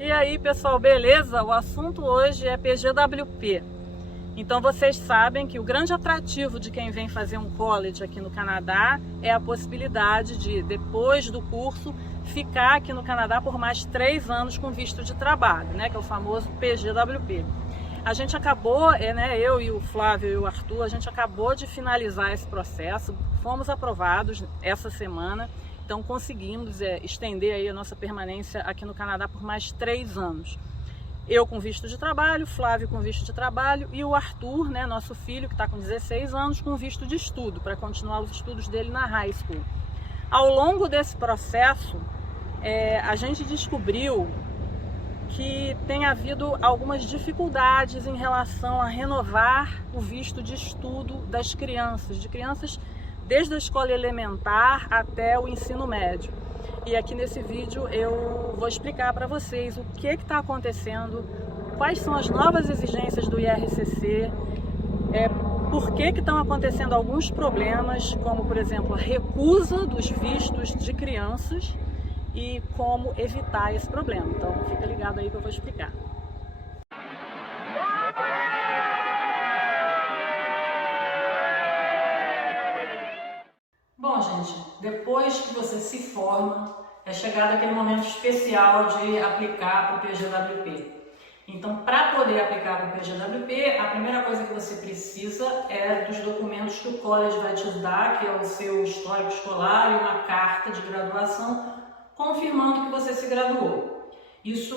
E aí, pessoal, beleza? O assunto hoje é PGWP. Então vocês sabem que o grande atrativo de quem vem fazer um college aqui no Canadá é a possibilidade de, depois do curso, ficar aqui no Canadá por mais 3 anos com visto de trabalho, né? Que é o famoso PGWP. A gente acabou, eu e o Flávio e o Arthur, a gente acabou de finalizar esse processo, fomos aprovados essa semana. Então conseguimos estender aí a nossa permanência aqui no Canadá por mais 3 anos. Eu com visto de trabalho, Flávio com visto de trabalho e o Arthur, nosso filho, que está com 16 anos, com visto de estudo, para continuar os estudos dele na high school. Ao longo desse processo, a gente descobriu que tem havido algumas dificuldades em relação a renovar o visto de estudo das crianças, desde a escola elementar até o ensino médio. E aqui nesse vídeo eu vou explicar para vocês o que está acontecendo, quais são as novas exigências do IRCC, por que estão acontecendo alguns problemas, como por exemplo a recusa dos vistos de crianças e como evitar esse problema. Então fica ligado aí que eu vou explicar. Bom, gente, depois que você se forma, é chegado aquele momento especial de aplicar para o PGWP. Então, para poder aplicar para o PGWP, a primeira coisa que você precisa é dos documentos que o college vai te dar, que é o seu histórico escolar e uma carta de graduação confirmando que você se graduou.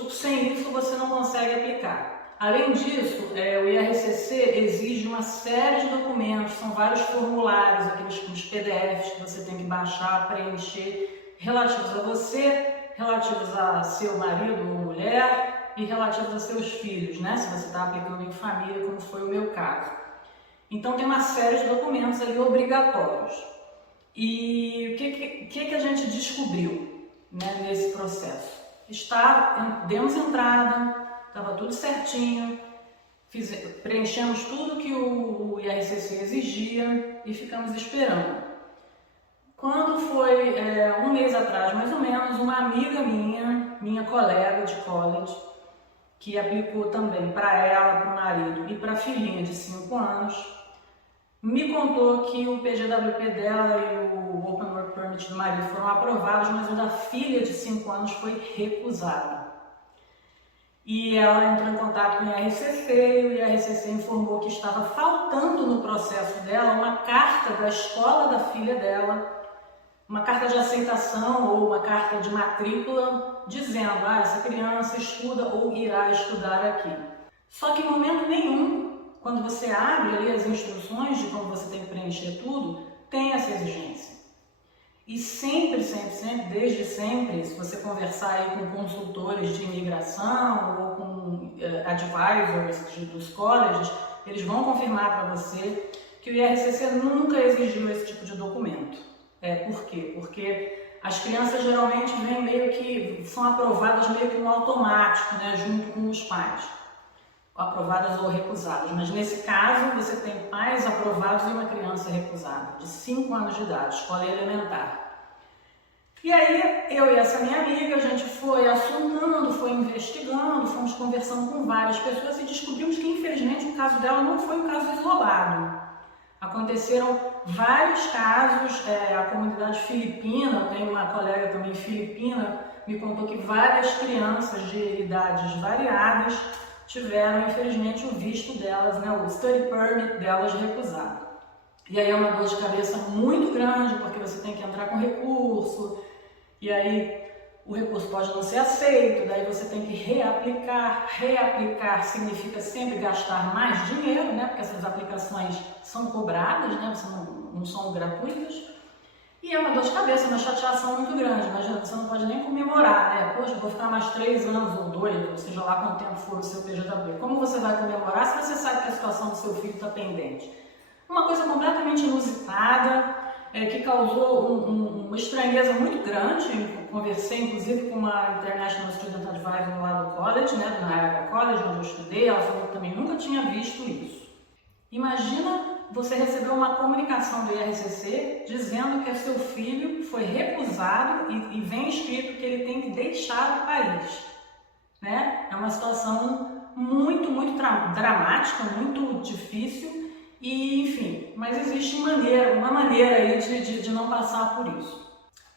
Sem isso, você não consegue aplicar. Além disso, o IRCC exige uma série de documentos, são vários formulários, aqueles PDFs que você tem que baixar, preencher, relativos a você, relativos a seu marido ou mulher e relativos a seus filhos, se você está aplicando em família, como foi o meu caso. Então tem uma série de documentos ali obrigatórios. E o que a gente descobriu nesse processo? Demos entrada, estava tudo certinho, preenchemos tudo que o IRCC exigia e ficamos esperando. Quando foi 1 mês atrás, mais ou menos, uma amiga minha colega de college, que aplicou também para ela, para o marido e para a filhinha de 5 anos, me contou que o PGWP dela e o Open Work Permit do marido foram aprovados, mas o da filha de 5 anos foi recusado. E ela entrou em contato com o IRCC e o IRCC informou que estava faltando no processo dela uma carta da escola da filha dela, uma carta de aceitação ou uma carta de matrícula, dizendo que essa criança estuda ou irá estudar aqui. Só que em momento nenhum, quando você abre ali as instruções de como você tem que preencher tudo, tem essa exigência. E sempre, desde sempre, se você conversar aí com consultores de imigração ou com advisors dos colleges, eles vão confirmar para você que o IRCC nunca exigiu esse tipo de documento. Por quê? Porque as crianças geralmente são aprovadas meio que no automático, junto com os pais. Aprovadas ou recusadas, mas nesse caso você tem pais aprovados e uma criança recusada, de 5 anos de idade, escola elementar. E aí, eu e essa minha amiga, a gente foi assuntando, foi investigando, fomos conversando com várias pessoas e descobrimos que, infelizmente, o caso dela não foi um caso isolado. Aconteceram vários casos, a comunidade filipina, eu tenho uma colega também filipina, me contou que várias crianças de idades variadas tiveram, infelizmente, o visto delas, o study permit delas recusado. E aí é uma dor de cabeça muito grande, porque você tem que entrar com recurso, e aí o recurso pode não ser aceito, daí você tem que reaplicar. Reaplicar significa sempre gastar mais dinheiro, porque essas aplicações são cobradas, não são gratuitas. E é uma dor de cabeça, uma chateação muito grande. Imagina, você não pode nem comemorar, Poxa, vou ficar mais 3 anos ou 2, ou seja lá quanto tempo for o seu PGWP. Como você vai comemorar se você sabe que a situação do seu filho está pendente? Uma coisa completamente inusitada, que causou uma estranheza muito grande. Eu conversei, inclusive, com uma International Student Advisor lá do college, do Niagara College, onde eu estudei. Ela falou que também nunca tinha visto isso. Imagina você recebeu uma comunicação do IRCC dizendo que seu filho foi recusado e vem escrito que ele tem que deixar o país. situação muito dramática, muito difícil e, enfim, mas existe uma maneira aí de não passar por isso.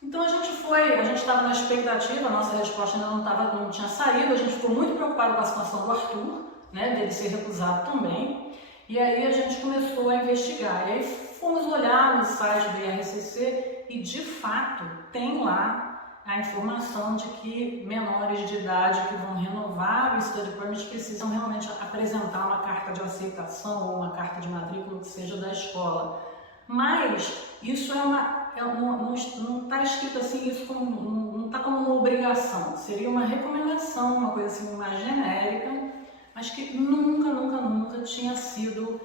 Então a gente estava na expectativa, a nossa resposta ainda não tinha saído, a gente ficou muito preocupado com a situação do Arthur, né, dele ser recusado também, e aí a gente começou a investigar, e aí fomos olhar no site do IRCC e de fato tem lá a informação de que menores de idade que vão renovar o Study Permit precisam realmente apresentar uma carta de aceitação ou uma carta de matrícula, que seja da escola. Mas isso não está escrito assim, isso não está como uma obrigação, seria uma recomendação, uma coisa assim mais genérica, mas que nunca tinha sido,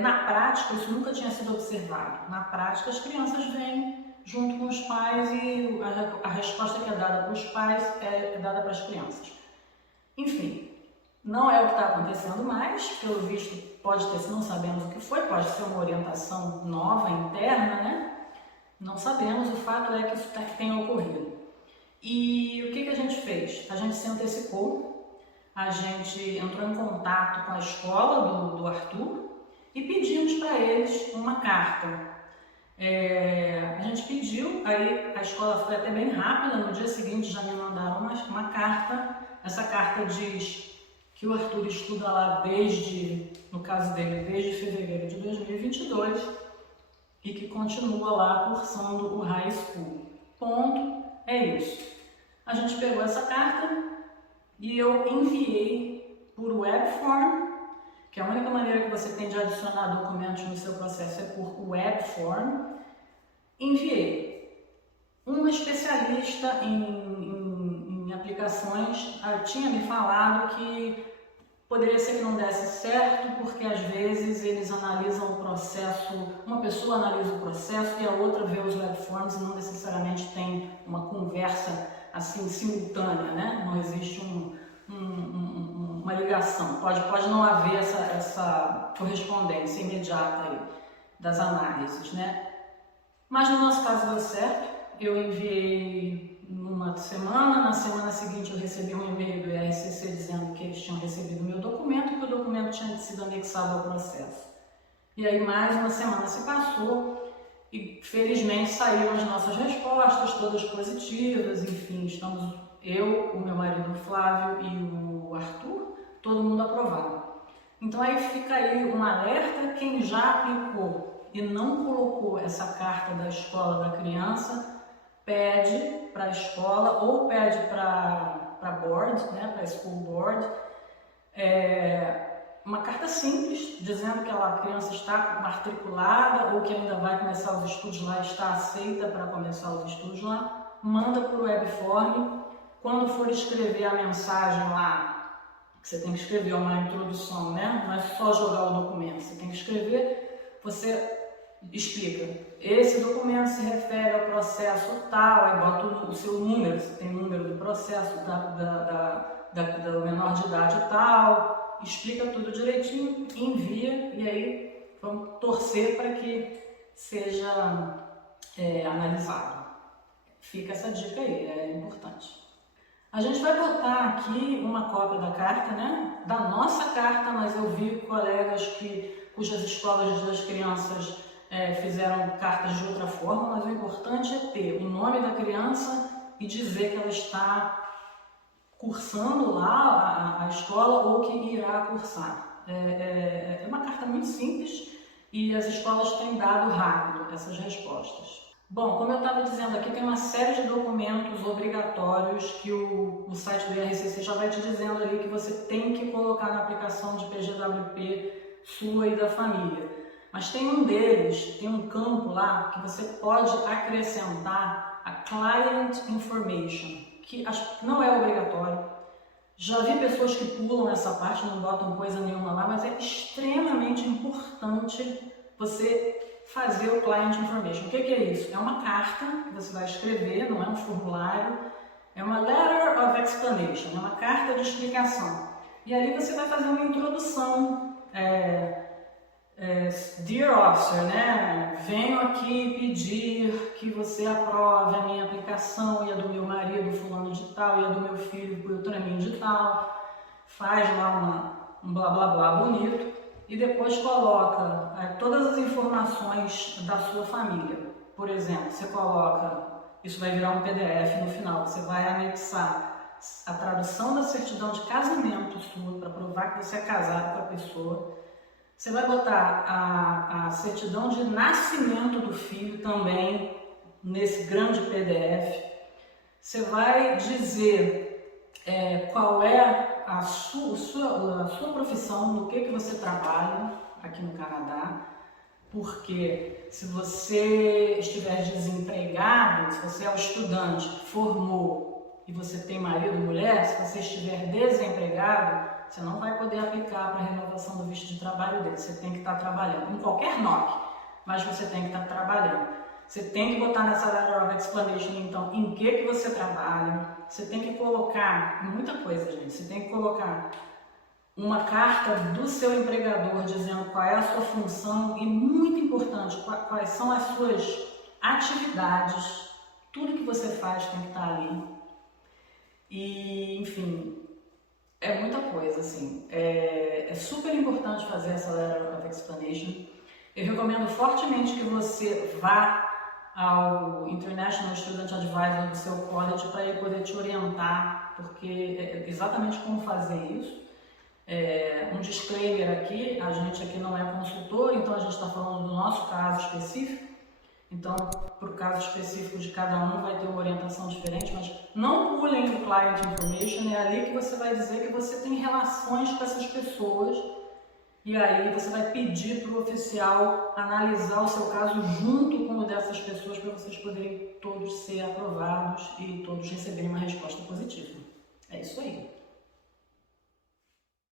na prática, isso nunca tinha sido observado. Na prática, as crianças vêm junto com os pais e a resposta que é dada para os pais é dada para as crianças. Enfim, não é o que está acontecendo mais, pelo visto pode ter, não sabemos o que foi, pode ser uma orientação nova, interna, né? Não sabemos, o fato é que isso tem ocorrido. E o que a gente fez? A gente se antecipou, a gente entrou em contato com a escola do Arthur e pedimos para eles uma carta. A gente pediu, aí a escola foi até bem rápida, no dia seguinte já me mandaram uma carta. Essa carta diz que o Arthur estuda lá no caso dele, desde fevereiro de 2022 e que continua lá cursando o high school. Ponto, é isso. A gente pegou essa carta e eu enviei por webform, que a única maneira que você tem de adicionar documentos no seu processo é por webform. Enviei. Uma especialista em aplicações tinha me falado que poderia ser que não desse certo, porque às vezes eles analisam o processo, uma pessoa analisa o processo e a outra vê os webforms e não necessariamente tem uma conversa assim simultânea, né? Não existe uma ligação, pode não haver essa correspondência imediata aí das análises, né? Mas no nosso caso deu certo, eu enviei numa semana, na semana seguinte eu recebi um e-mail do IRCC dizendo que eles tinham recebido o meu documento e que o documento tinha sido anexado ao processo. E aí mais uma semana se passou e felizmente saíram as nossas respostas, todas positivas, enfim, estamos eu, o meu marido Flávio e o Arthur, todo mundo aprovado. Então aí fica aí um alerta, quem já aplicou e não colocou essa carta da escola da criança, pede para a escola ou pede para a board, né, para a school board, uma carta simples, dizendo que a criança está matriculada ou que ainda vai começar os estudos lá, está aceita para começar os estudos lá, manda para o webform. Quando for escrever a mensagem lá, que você tem que escrever uma introdução, né? Não é só jogar o documento, você tem que escrever, você explica, esse documento se refere ao processo tal, aí bota o seu número, você tem o número do processo do menor de idade tal, explica tudo direitinho, envia e aí vamos torcer para que seja analisado. Fica essa dica aí, é importante. A gente vai botar aqui uma cópia da carta, né? Da nossa carta, mas eu vi colegas cujas escolas das crianças fizeram cartas de outra forma, mas o importante é ter o nome da criança e dizer que ela está cursando lá a escola ou que irá cursar. É uma carta muito simples e as escolas têm dado rápido essas respostas. Bom, como eu estava dizendo aqui, tem uma série de documentos obrigatórios que o site do IRCC já vai te dizendo ali que você tem que colocar na aplicação de PGWP sua e da família. Mas tem um deles, tem um campo lá que você pode acrescentar a Client Information, que não é obrigatório. Já vi pessoas que pulam essa parte, não botam coisa nenhuma lá, mas é extremamente importante você fazer o Client Information. O que é isso? É uma carta que você vai escrever, não é um formulário, é uma Letter of Explanation, é uma carta de explicação. E ali você vai fazer uma introdução. Dear Officer, né? Venho aqui pedir que você aprove a minha aplicação e a do meu marido fulano de tal e a do meu filho por ultramin de tal. faz lá um blá blá blá bonito e depois coloca todas as informações da sua família. Por exemplo, você coloca, isso vai virar um PDF no final, você vai anexar a tradução da certidão de casamento sua, para provar que você é casado com a pessoa. Você vai botar a certidão de nascimento do filho também nesse grande PDF. Você vai dizer qual é a sua profissão, no que você trabalha aqui no Canadá, porque se você estiver desempregado, se você é um estudante, formou e você tem marido e mulher, se você estiver desempregado, você não vai poder aplicar para a renovação do visto de trabalho dele. Você tem que estar trabalhando, em qualquer NOC, mas você tem que estar trabalhando. Você tem que botar nessa letter of explanation, então, em que você trabalha. Você tem que colocar muita coisa, gente. Você tem que colocar uma carta do seu empregador dizendo qual é a sua função e, muito importante, quais são as suas atividades. Tudo que você faz tem que estar ali. E, enfim, é muita coisa, assim. É super importante fazer essa letter of explanation. Eu recomendo fortemente que você vá ao International Student Advisor do seu college para ele poder te orientar, porque é exatamente como fazer isso. Um disclaimer aqui, a gente aqui não é consultor, então a gente está falando do nosso caso específico. Então, para o caso específico de cada um vai ter uma orientação diferente, mas não pulem o Client Information, é ali que você vai dizer que você tem relações com essas pessoas e aí você vai pedir para o oficial analisar o seu caso junto com o dessas pessoas para vocês poderem todos ser aprovados e todos receberem uma resposta positiva. É isso aí.